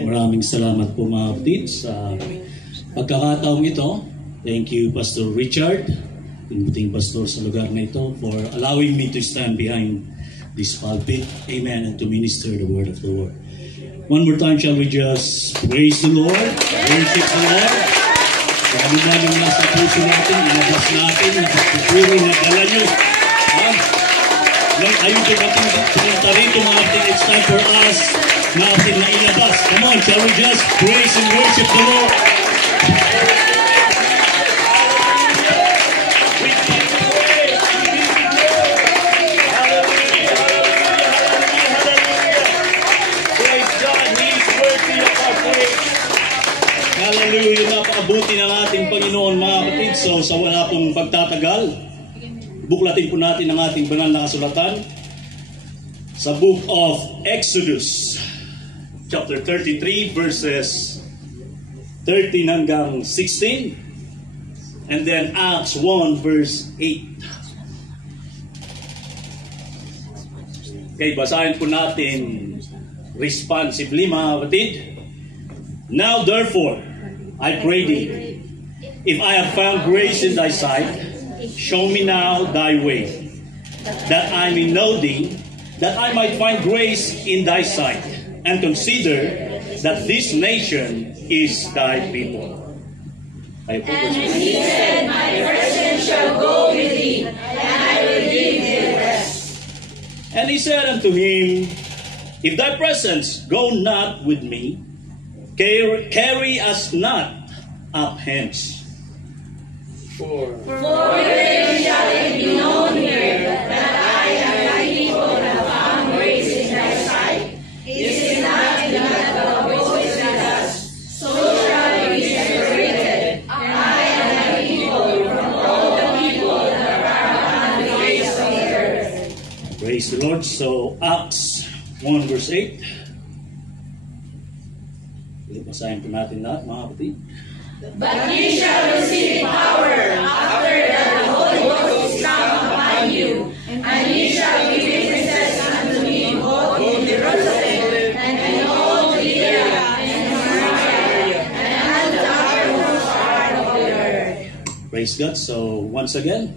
Maraming salamat po mga kapatid sa pagkakataong ito. Thank you, Pastor Richard, pinuting pastor sa lugar na ito, for allowing me to stand behind this pulpit. Amen. And to minister the word of the Lord. One more time, shall we just praise the Lord, worship the Lord. Kung ano man yung nasa puso natin, inabas natin, napapupuri na dala nyo. Ayun po natin pinunta rito mga kapatid. It's time for us natin na ilabas. Come on, shall we just praise and worship the Lord? Hallelujah, napakabuti ng ating Panginoon mga kapatid. So sa wala pong pagtatagal, buklatin po natin ang ating banal na kasulatan sa book of Exodus, chapter 33, verses 13 hanggang 16, and then Acts 1, verse 8. Okay, basahin po natin responsively mga kapatid. Now therefore, I pray thee, if I have found grace in thy sight, show me now thy way, that I may know thee, that I might find grace in thy sight, and consider that this nation is thy people. And he said, my presence shall go with thee, and I will give thee rest. And he said unto him, if thy presence go not with me, carry us not up hence. For then shall it be known here that I and thy people have found grace in thy sight. Is it not that thou goest with us? So shall we be separated, I and thy people, from all the people that are upon the face of the earth. Praise the Lord. So Acts 1 verse 8. Basahin po natin lahat mga kapatid. But ye shall receive power after that the Holy Ghost is come upon you, and ye shall be witnesses unto me both in Jerusalem and in all Judea and Samaria and unto the uttermost part of the earth. Praise God. So once again,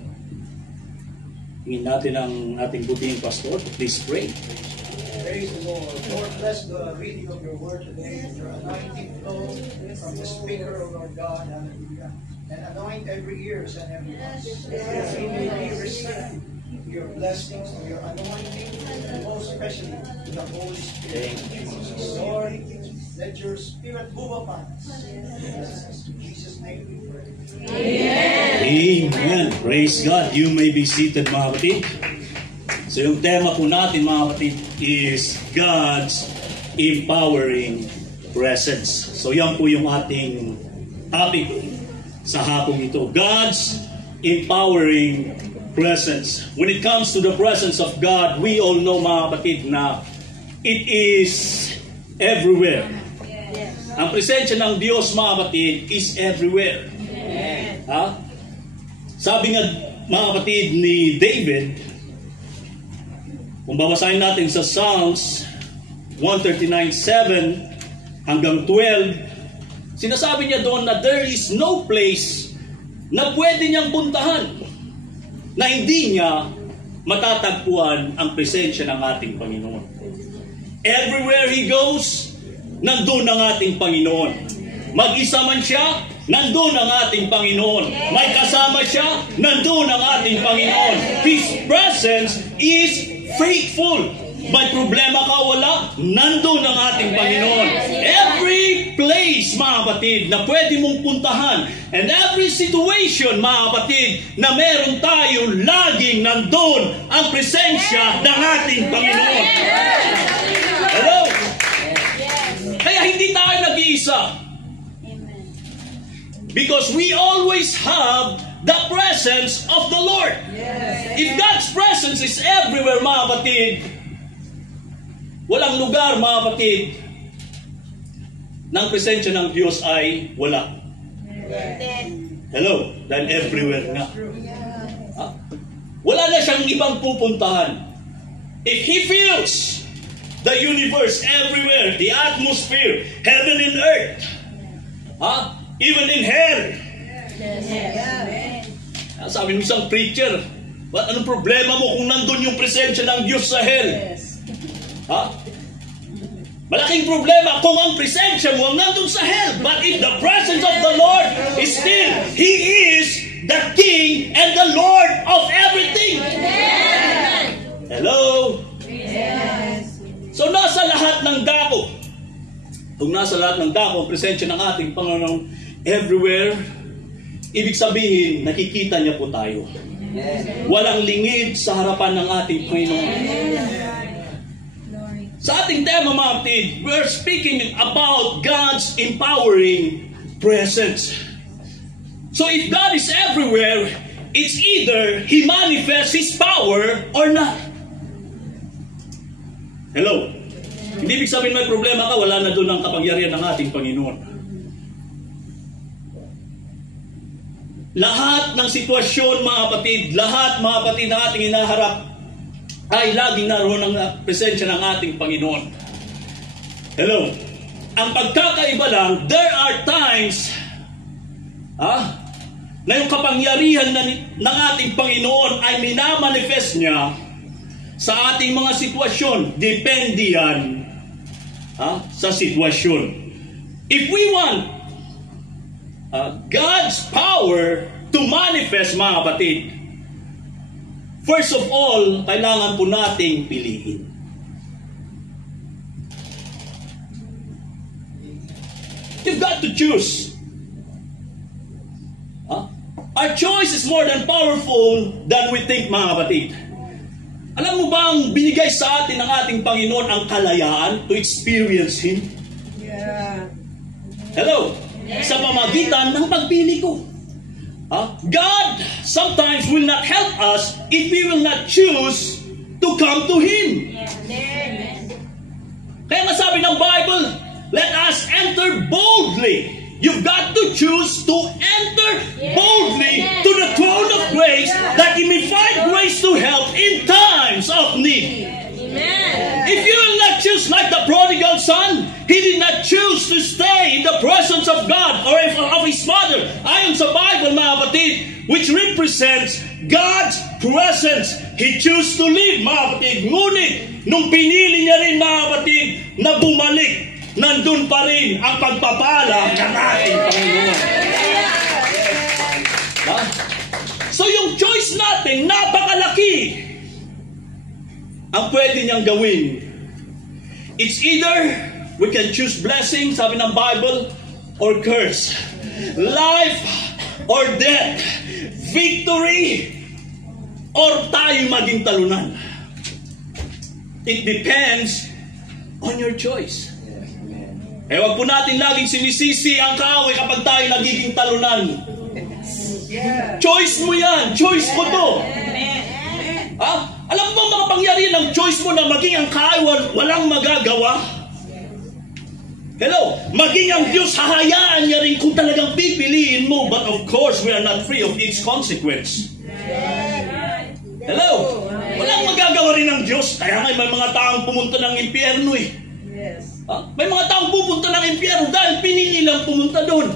hingin natin ang ating buting pastor to please pray. Praise the Lord. Lord, bless the reading of your word today, and your anointing flow from the speaker of our God. Hallelujah. And anoint every ears and every heart. That we may be receptive to your blessings, to your anointing, and most especially to the Holy Spirit. Lord, let your Spirit move upon us. In Jesus' name we pray. Amen. Amen. Praise God. You may be seated mga kapatid. So yung tema po natin mga kapatid is God's empowering presence. So yan po yung ating topic sa hapong ito. God's empowering presence. When it comes to the presence of God, we all know mga kapatid na it is everywhere. Ang presensya ng Diyos mga kapatid is everywhere. Ha? Sabi nga mga kapatid ni David, kung babasahin natin sa Psalms 139:7 hanggang 12, sinasabi niya doon na there is no place na pwede niyang puntahan na hindi niya matatagpuan ang presensya ng ating Panginoon. Everywhere He goes, nandun ang ating Panginoon. Mag-isa man siya, nandun ang ating Panginoon. May kasama siya, nandun ang ating Panginoon. His presence is faithful. May problema ka wala, nandun ang ating Panginoon. Every place, mga kapatid, na pwede mong puntahan, and every situation, mga kapatid, na meron tayo, laging nandun ang presensya ng ating Panginoon. Hello? Kaya hindi tayo nag-iisa. Because we always have the presence of the Lord. If God's presence is everywhere, mga kapatid, walang lugar, mga kapatid, ng presensya ng Diyos ay wala. Hello? Dahil everywhere nga. Wala na siyang ibang pupuntahan. If He feels the universe, everywhere, the atmosphere, heaven and earth, even in hell. Sabi ng isang preacher, anong problema mo kung nandun yung presensya ng Diyos sa hell? Malaking problema kung ang presensya mo ang nandun sa hell. But if the presence of the Lord is still, He is the King and the Lord of everything. Hello? So nasa lahat ng dako, kung nasa lahat ng dako ang presensya ng ating Panginoon everywhere, ibig sabihin, nakikita niya po tayo. Walang lingid sa harapan ng ating Panginoon. Sa ating tema, mga kapatid, we're speaking about God's empowering presence. So if God is everywhere, it's either He manifests His power or not. Hello? Hindi ibig sabihin may problema ka, wala na doon ang kapangyarihan ng ating Panginoon. Lahat ng sitwasyon, mga kapatid, lahat, mga kapatid, na ating inaharap, ay laging naroon ang presensya ng ating Panginoon. Hello? Ang pagkakaiba lang, there are times na yung kapangyarihan ng ating Panginoon ay minamanifest niya sa ating mga sitwasyon. Depende yan sa sitwasyon. If we want God's power to manifest, mga kapatid, first of all, kailangan po nating piliin. You've got to choose. Our choice is more than powerful than we think, mga kapatid. Alam mo ba ang binigay sa atin ng ating Panginoon ang kalayaan to experience Him? Yeah. Hello? Sa pamagitan ng pagpili ko. God sometimes will not help us if we will not choose to come to Him. Kaya nga sabi ng Bible, let us enter boldly. You've got to choose to enter boldly to the throne of grace that you may find grace to help in times of need. If you will not choose like the prodigal son, he did not choose to stay in the presence of God or of his father. Ayon sa Bible, mga kapatid, which represents God's presence. He chose to live, mga kapatid. Ngunit, nung pinili niya rin, mga kapatid, na bumalik, nandun pa rin ang pagpapala ng ating Panginoon. So yung choice natin, napakalaki ang pwede niyang gawin. It's either we can choose blessing, sabi ng Bible, or curse. Life or death. Victory or tayo maging talunan. It depends on your choice. Wag po natin laging sinisisi ang kaaway kapag tayo nagiging talunan. Choice mo yan. Choice ko to. Alam mo mga pangyarihan ng choice mo na maging ang kaaway walang magagawa? Hello? Maging ang Diyos, hahayaan niya rin kung talagang pipiliin mo. But of course, we are not free of its consequence. Hello? Walang magagawa rin ng Diyos. Kaya nga may mga taong pumunta ng impyerno eh. May mga taong pupunta ng impyerno dahil pinili lang pumunta doon.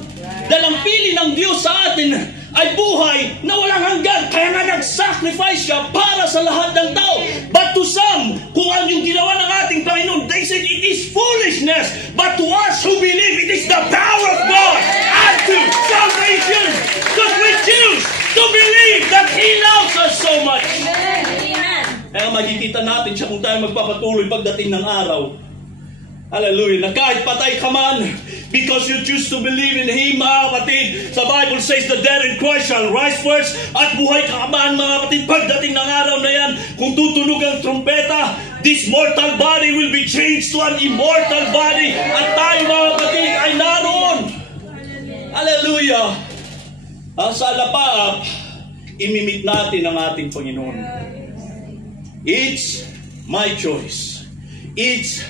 Dahil ang pili ng Diyos sa atin ay buhay na walang hanggan. Kaya nga nag-sacrifice siya para sa lahat ng tao. But to some, kung ano yung ginawa ng ating Panginoon, they said it is foolishness. But to us who believe, it is the power of God unto salvation. Because we choose to believe that He loves us so much. Kaya makikita natin siya kung tayo magpapatuloy pagdating ng araw. Hallelujah. Na kahit patay ka man, because you choose to believe in Him, mga kapatid. Sa Bible says, the dead in Christ shall rise first. At buhay ka man, mga kapatid, pagdating ng araw na yan, kung tutunog ang trumpeta, this mortal body will be changed to an immortal body. At tayo, mga kapatid, ay naroon. Hallelujah. Sa alapaap, imimit natin ang ating Panginoon. It's my choice. It's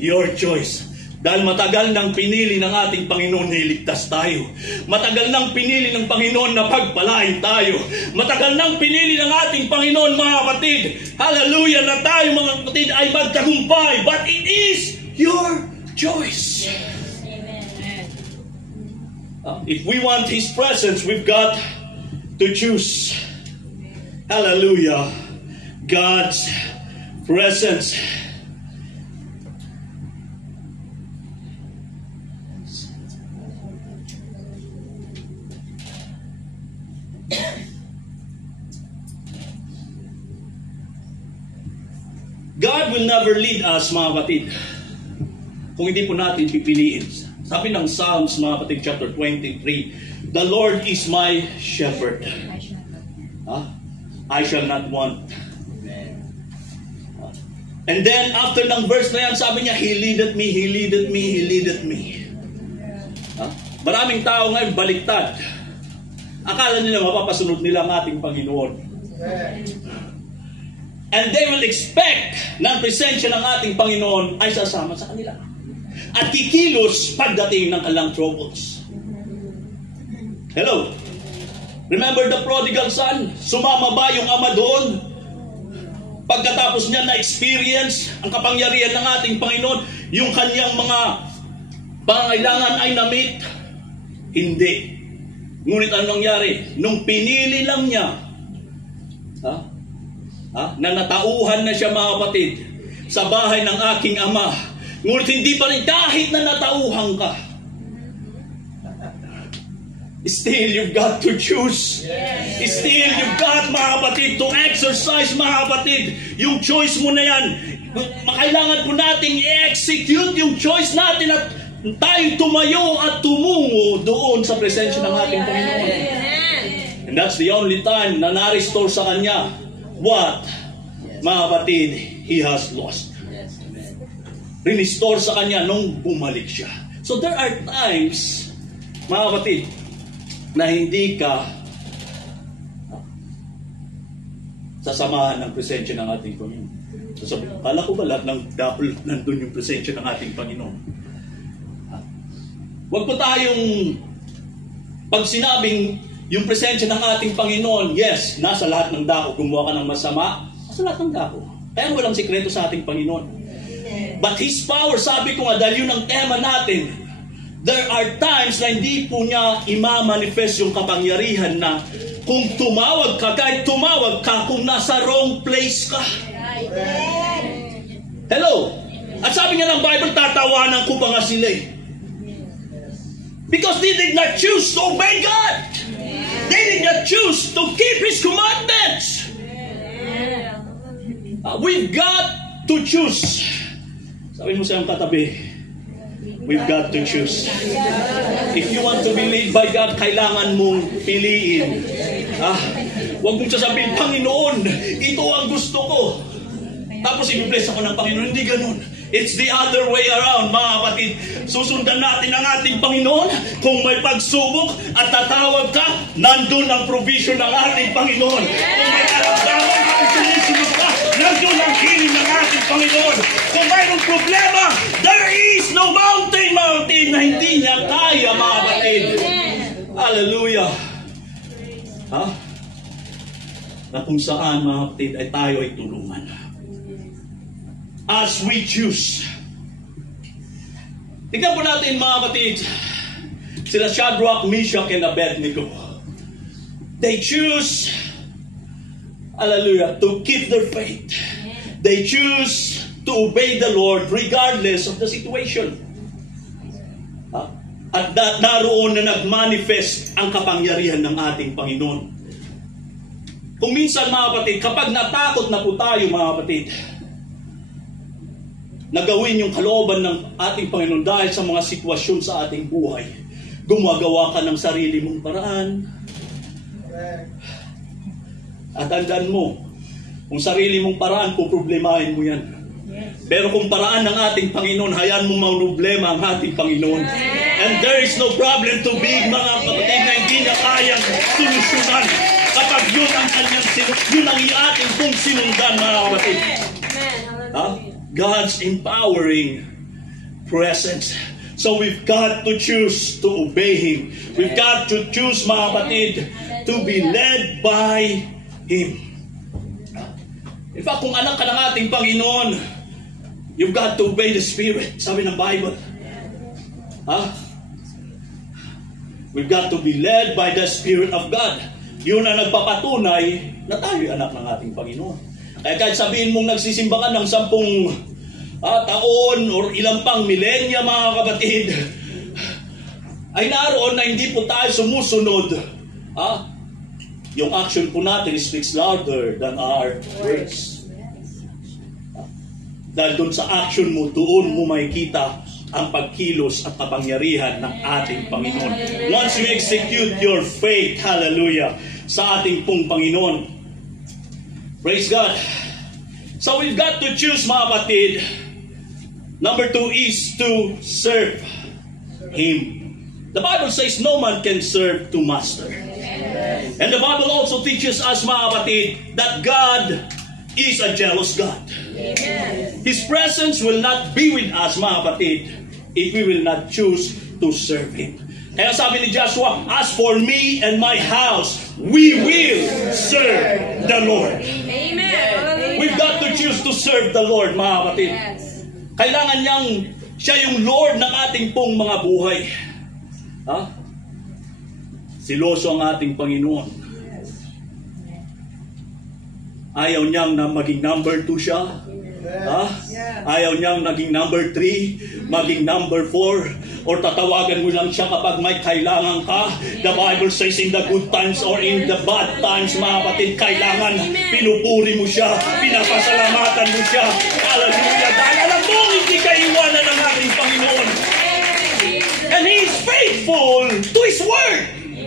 your choice Dahil matagal nang pinili ng ating Panginoon na iligtas tayo. Matagal nang pinili ng Panginoon na pagpalain tayo. Matagal nang pinili ng ating Panginoon, mga kapatid, hallelujah, na tayo mga kapatid ay magtagumpay. But it is your choice. If we want His presence, we've got to choose. Hallelujah. God's presence. God will never lead us, mga kapatid, kung hindi po natin pipiliin. Sabi ng Psalms, mga kapatid, chapter 23, the Lord is my shepherd. I shall not want. And then, after ng verse na yan, sabi niya, He leadeth me, He leadeth me, He leadeth me. Maraming tao ngayon baliktad. Akala nila mapapasunod nila ang ating Panginoon. And they will expect na ang presensya ng ating Panginoon ay sasama sa kanila. At kikilos pagdating ng kanilang troubles. Hello? Remember the prodigal son? Sumama ba yung ama doon? Pagkatapos niya na-experience ang kapangyarihan ng ating Panginoon, yung kanyang mga pangailangan ay na-meet? Hindi. Ngunit anong nangyari? Nung pinili lang niya, na natauhan na siya, mga kapatid, sa bahay ng aking ama, ngunit hindi pa rin kahit na natauhan ka, still you've got to choose. Still you've got, mga kapatid, to exercise, mga kapatid, yung choice mo na yan. Kailangan po nating i-execute yung choice natin at tayo tumayo at tumungo doon sa presensya ng ating Panginoon. And that's the only time na na-restore sa Kanya what, mga kapatid, He has lost. Rinestore sa Kanya nung bumalik siya. So there are times, mga kapatid, na hindi ka sasamahan ng presensya ng ating Panginoon. So, kala ko ba lahat ng dapol nandun yung presensya ng ating Panginoon? Huwag po tayong pag sinabing yung presensya ng ating Panginoon, yes, nasa lahat ng dako. Gumawa ka ng masama, nasa lahat ng dako. Kaya walang sikreto sa ating Panginoon. But His power, sabi ko nga, dahil yun ang tema natin, there are times na hindi po niya imamanifest yung kapangyarihan na kung tumawag ka, kahit tumawag ka, kung nasa wrong place ka. Hello? At sabi nga ng Bible, tatawanan ko pa nga sila eh. Because they did not choose to obey God. They did not choose to keep His commandments. We've got to choose. Sabi mo sa iyong katabi, we've got to choose. If you want to be led by God, kailangan mong piliin. Huwag mong sasabihin, Panginoon, ito ang gusto ko. Tapos i-bless ako ng Panginoon. Hindi ganun. It's the other way around, mga kapatid. Susundan natin ang ating Panginoon. Kung may pagsubok at tatawag ka, nandun ang provision ng ating Panginoon. Kung may karamdaman ka, kung sumusunod ka, nandun ang healing ng ating Panginoon. Kung mayroong problema, there is no mountain na hindi niya kaya, mga kapatid. Hallelujah. Na kung saan, mga kapatid, ay tayo ay tulungan. As we choose. Tignan po natin, mga kapatid, sila Shadrach, Meshach, and Abednego. They choose, hallelujah, to keep their faith. They choose to obey the Lord regardless of the situation. At naroon na nagmanifest ang kapangyarihan ng ating Panginoon. Kung minsan, mga kapatid, kapag natakot na po tayo, mga kapatid, na gawin yung kalooban ng ating Panginoon dahil sa mga sitwasyon sa ating buhay, gumagawa ka ng sarili mong paraan. At tandaan mo, kung sarili mong paraan, puproblemahin mo yan. Pero kung paraan ng ating Panginoon, hayaan mo maproblema ang ating Panginoon. And there is no problem too big, mga kapatid, na hindi na kayang solusyonan kapag yun ang yun ang ating pong sinundan, mga kapatid. God's empowering presence. So we've got to choose to obey Him. We've got to choose, mga kapatid, to be led by Him. In fact, kung anak ka ng ating Panginoon, you've got to obey the Spirit. Sabi ng Bible. We've got to be led by the Spirit of God. Yun ang nagpapatunay na tayo anak ng ating Panginoon. Kaya kahit sabihin mong nagsisimba ka ng 10 taon or ilang pang milenya, mga kapatid, ay naroon na hindi po tayo sumusunod. Yung action po natin speaks louder than our words. Dahil doon sa action mo, doon mo makikita ang pagkilos at kapangyarihan ng ating Panginoon. Once you execute your faith, hallelujah, sa ating pong Panginoon. Praise God. So we've got to choose, mga kapatid. Number 2 is to serve Him. The Bible says no man can serve two masters. And the Bible also teaches us, mga kapatid, that God is a jealous God. Amen. His presence will not be with us, mga kapatid, if we will not choose to serve Him. Kaya sabi ni Joshua, as for me and my house, we will serve the Lord. Amen. We've got to choose to serve the Lord, mga kapatid. Yes. Kailangan niyang siya yung Lord ng ating pong mga buhay. Siloso ang ating Panginoon. Ayaw niyang na maging number 2 siya. Ayaw niyang naging number 3, maging number 4, or tatawagan mo lang siya kapag may kailangan ka. The Bible says in the good times or in the bad times, mga kapatid, kailangan pinupuri mo siya, pinapasalamatan mo siya. Hallelujah! Dahil alam mo, hindi ka iwanan ng ating Panginoon. And He is faithful to His word.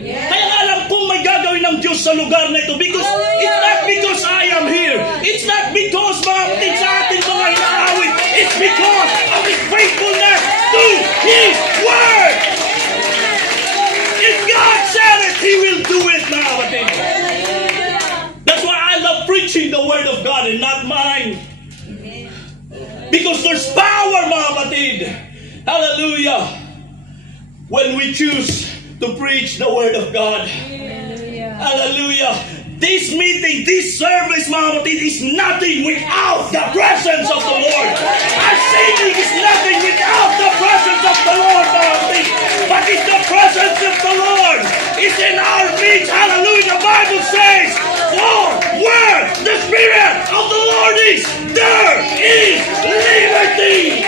Kaya alam kong may gagawin ng Diyos sa lugar na ito, because it's not because I am here. It's not because, mga kapatid, sa ating mga inaawit. It's because of His faithfulness to His word. If God said it, He will do it, mga kapatid. That's why I love preaching the word of God and not mine. Because there's power, mga kapatid. Hallelujah. When we choose to preach the word of God. Hallelujah. This meeting, this service, mga kapatid, is nothing without the presence of the Lord. Our singing is nothing without the presence of the Lord, mga kapatid. But if the presence of the Lord is in our midst, hallelujah, the Bible says, for where the Spirit of the Lord is, there is liberty.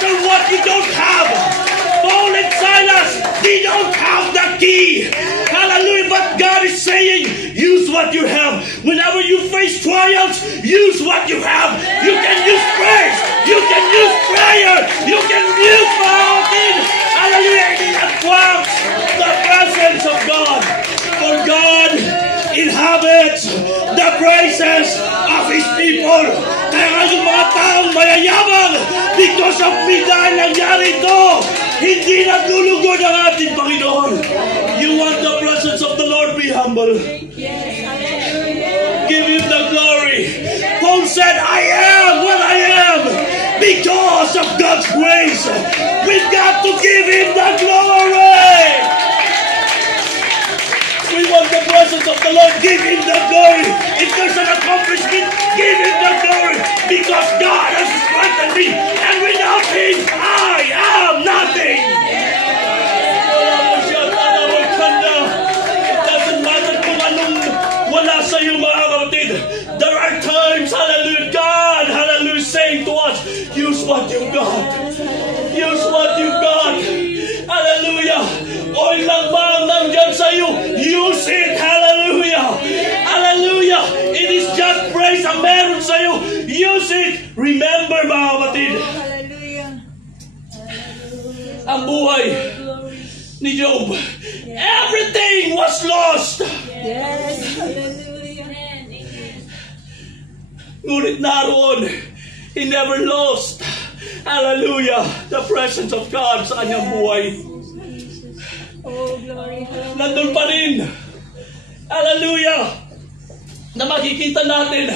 What you don't have. Paul and Silas, they don't have the key. Hallelujah. But God is saying, use what you have. Whenever you face trials, use what you have. You can use praise. You can use prayer. You can use mountain. Hallelujah. It attracts the presence of God. For God inhabits the praises of His people. Kaya nga yung mga taong mayayabang, because of me dahil nangyari ito, hindi naglulugod ang ating Panginoon. You want the presence of the Lord, be humble. Give Him the glory. Paul said, I am what I am because of God's grace. We've got to give Him the glory. We want the presence of the Lord. Give Him the glory. If there's an accomplishment, give Him the glory. Because God has strengthened me. And without Him, I am nothing. It doesn't matter kung anong wala sa iyo, mga kapatid. There are times, hallelujah, God, hallelujah, saying to us, use what you've got. Use what you've got. Hallelujah. Oil lang ba ang nandyan sa iyo? Use it. Hallelujah. Hallelujah. It is just praise ang meron sa iyo. Use it. Remember, mga kapatid. Ang buhay ni Job, everything was lost. Yes. Ngunit naroon, he never lost. Hallelujah. The presence of God sa kanyang buhay. nandun pa rin. Hallelujah! Na makikita natin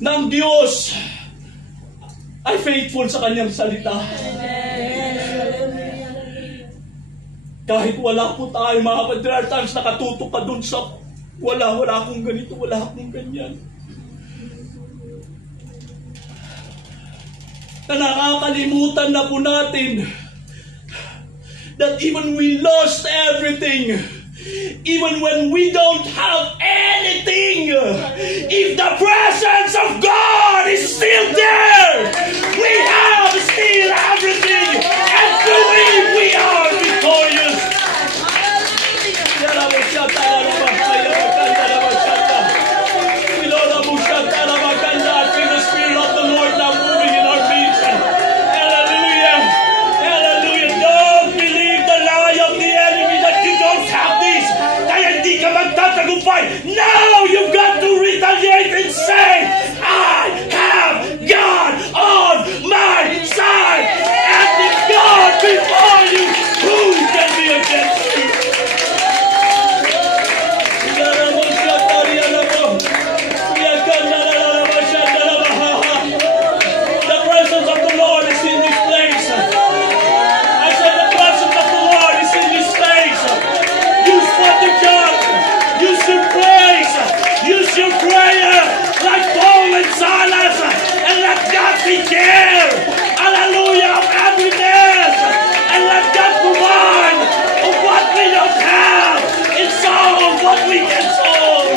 na ang Diyos ay faithful sa kanyang salita. Kahit wala po tayo, mga kapatid, there are times nakatutok ka dun sa wala akong ganito, wala akong ganyan. Na nakakalimutan na po natin that even we lost everything, even when we don't have anything, if the presence of God is still there, we have still everything, and through Him we are victorious. I feel the Spirit of the Lord now moving in our midst. Hallelujah. Hallelujah. Don't believe the lie of the enemy that you don't have this. Kaya hindi ka magtatagumpay. Now you've got to retaliate and say, I have God on my side. And if God before you, who can be against you? The presence of the Lord is in this place. I said the presence of the Lord is in this place. Use what the God. Use your praise. Use your prayer like Paul and Silas. And let God take care. Hallelujah. Of everything. And let God provide of what we don't have. And solve what we can solve.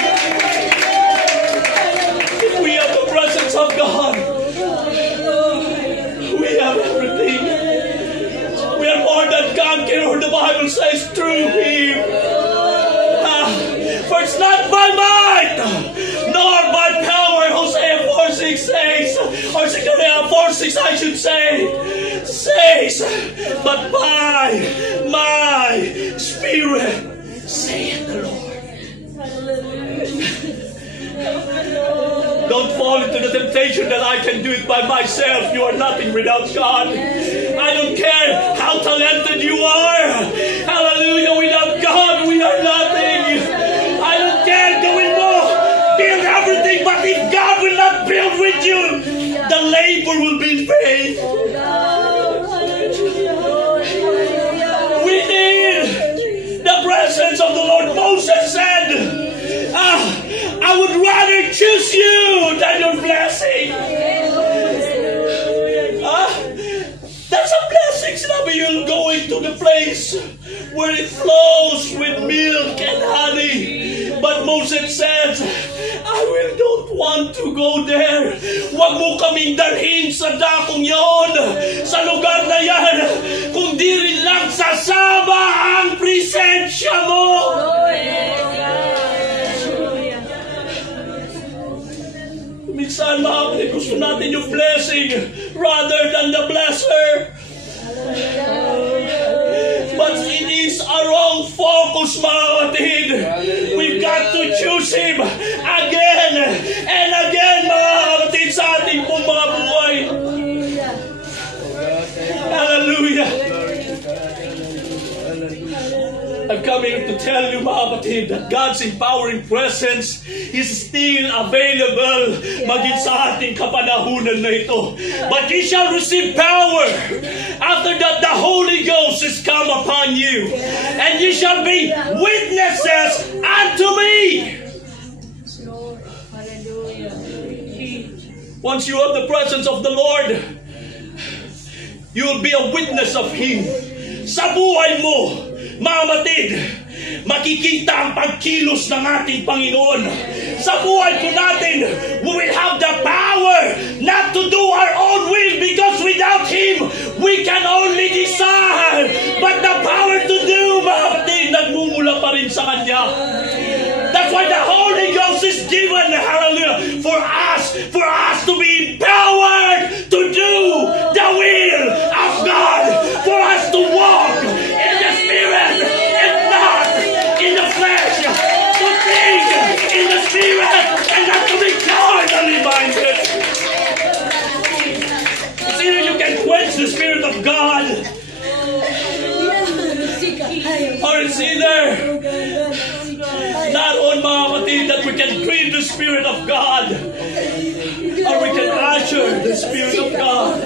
If we have the presence of God, we have everything. We are more than conquerors. The Bible says through Him. For it's not by might, nor by power, Hosea 4:6 says, or Zechariah 4:6 I should say, says, but by my Spirit, saith the Lord. Don't fall into the temptation that I can do it by myself. You are nothing without God. I don't care how talented you are. Hallelujah. Without God, we are nothing. I don't care going more. Build everything, but if God will not build with you, the labor will be in vain. We need the presence of the Lord. Moses said, I would rather choose you than your blessing. That's a blessing, Sinabi. You'll go into the place where it flows with milk and honey. But Moses says, I will not want to go there. Huwag mo kaming dalhin sa dakong yon, sa lugar na yan, kung di rin lang sasama ang presensya mo. Minsan, mga kapatid, gusto natin yung blessing rather than the blesser. But it is a wrong focus, mga kapatid. We've got to choose Him again and again, mga kapatid, sa ating pong mga buhay. Hallelujah. I'm coming to tell you, mga kapatid, that God's empowering presence is still available maging sa ating kapanahunan na ito. But ye shall receive power after that the Holy Ghost is come upon you, and ye shall be witnesses unto me. Once you have the presence of the Lord, you will be a witness of Him. Sa buhay mo, mga kapatid, makikita ang pagkilos ng ating Panginoon. Sa buhay po natin, we will have the power not to do our own will, because without Him, we can only decide. But the power to do, mga kapatid, nagmumula pa rin sa Kanya. That's why the Holy Ghost is given, hallelujah, for us to be empowered to do the will of God, for us to walk in the Spirit and not in the flesh, to think in the Spirit and not to be carnally minded. See, you can quench the Spirit of God consider not on mga kapatid that we can grieve the Spirit of God, or we can usher the Spirit of God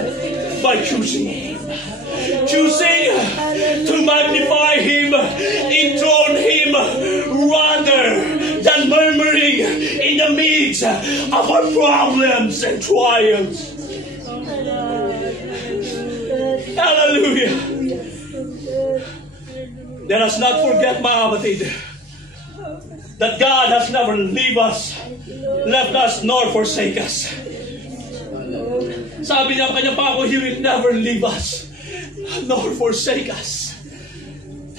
by choosing Him. Choosing to magnify Him, enthrone Him, rather than murmuring in the midst of our problems and trials. Hallelujah. Let us not forget, mga kapatid, that God has never left us, nor forsake us. Sabi niya ang kanyang pangako, He will never leave us, nor forsake us.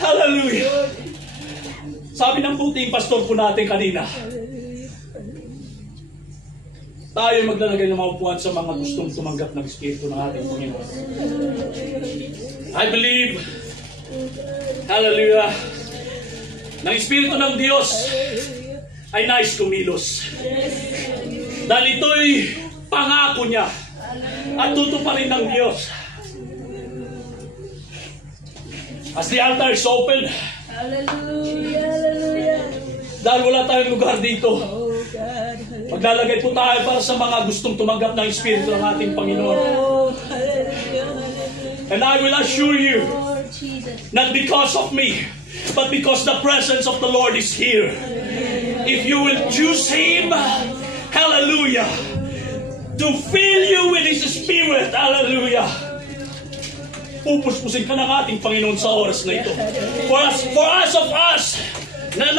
Hallelujah. Sabi ng puting pastor po natin kanina, tayo maglalagay ng mga upuan sa mga gustong tumanggap ng Espiritu ng ating Panginoon. I believe, hallelujah, ng Espiritu ng Diyos ay nais kumilos. Dahil ito'y pangako niya at tutuparin ng Diyos. As the altar is open, dahil wala tayong lugar dito, maglalagay po tayo para sa mga gustong tumanggap ng Espiritu ng ating Panginoon. And I will assure you, not because of me, but because the presence of the Lord is here. If you will choose Him, hallelujah, to fill you with His Spirit, hallelujah, pupuspusin ka ng ating Panginoon sa oras na ito. For us na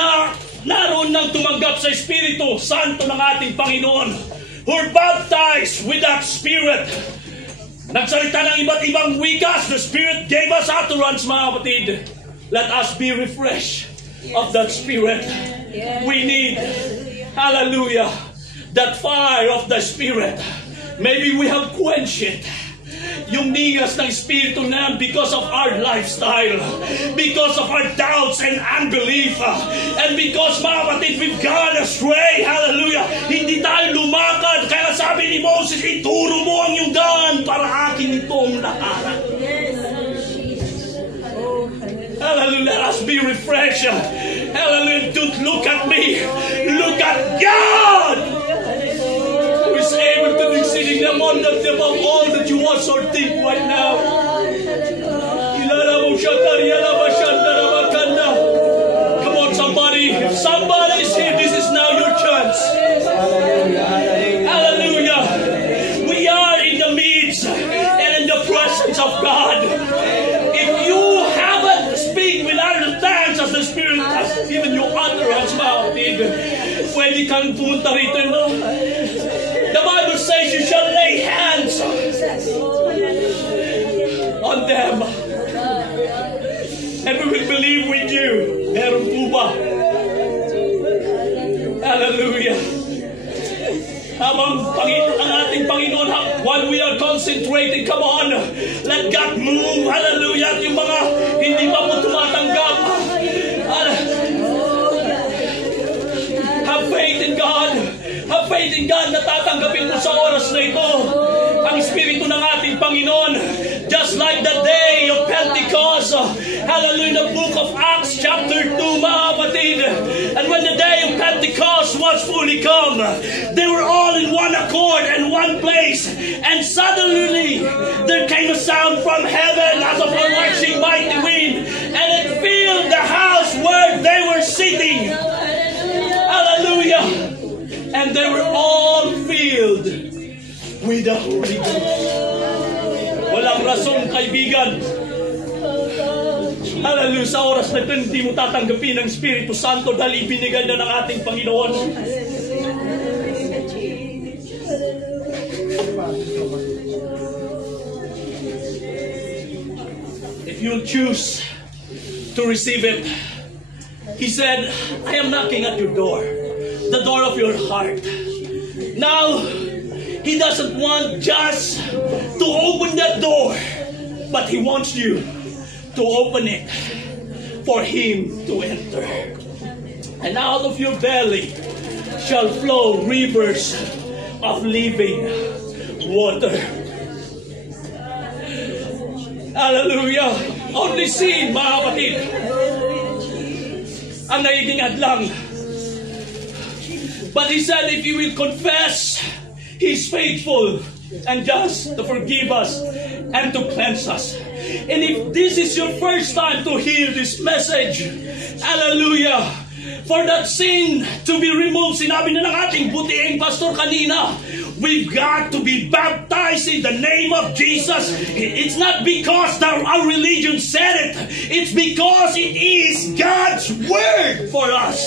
naroon nang tumanggap sa Espiritu Santo ng ating Panginoon, who are baptized with that Spirit, nagsalita ng iba't ibang wikas, the Spirit gave us utterance, mga kapatid. Let us be refreshed of that Spirit. We need, hallelujah, that fire of the Spirit. Maybe we have quenched it, yung ningas ng Espiritu na because of our lifestyle, because of our doubts and unbelief, and because, mga kapatid, we've gone astray. Hallelujah. Hindi tayo lumakad. Kaya sabi ni Moses, ituro mo ang iyong daan para akin itong lakaran. Hallelujah. Let us be refreshed. Hallelujah. Don't look at me. Look at God, who is able to do exceeding abundantly above all that you want or think right now. Come on, somebody. If somebody is here, this is now your chance. Hallelujah. We are in the midst and in the presence of God. If you haven't speak with other tongues as the Spirit has given you utterance, pwede kang pumunta rito, no? The Bible says you shall lay hands on them, and we will believe with you. Meron po ba? Hallelujah. Habang ang ating Panginoon, while we are concentrating, come on, let God move. Hallelujah. At yung mga hindi pa po tumatanggap, have faith in God. Have faith in God na tatanggapin mo sa oras na ito ang Espiritu ng ating Panginoon. Just like the day of Pentecost. Hallelujah. The book of Acts chapter 2, mga kapatid. And when the day of Pentecost was fully come, they were all in one accord and one place. And suddenly there came a sound from heaven as of a rushing mighty wind. And it filled the house where they were sitting. Hallelujah. And they were all filled with the Holy Ghost. Walang rason, kaibigan. Hallelujah. Sa oras na ito, hindi mo tatanggapin ang Espiritu Santo dahil ibinigay na ng ating Panginoon. If you'll choose to receive it, He said, I am knocking at your door, the door of your heart. Now, He doesn't want just to open that door, but He wants you to open it for Him to enter. And out of your belly shall flow rivers of living water. Hallelujah. Only sin, mga kapatid. ang nagiging hadlang. But He said, if you will confess, He's faithful and just to forgive us and to cleanse us. And if this is your first time to hear this message, hallelujah, for that sin to be removed, sinabi na ng ating butiing pastor kanina, we've got to be baptized in the name of Jesus. It's not because our religion said it. It's because it is God's word for us.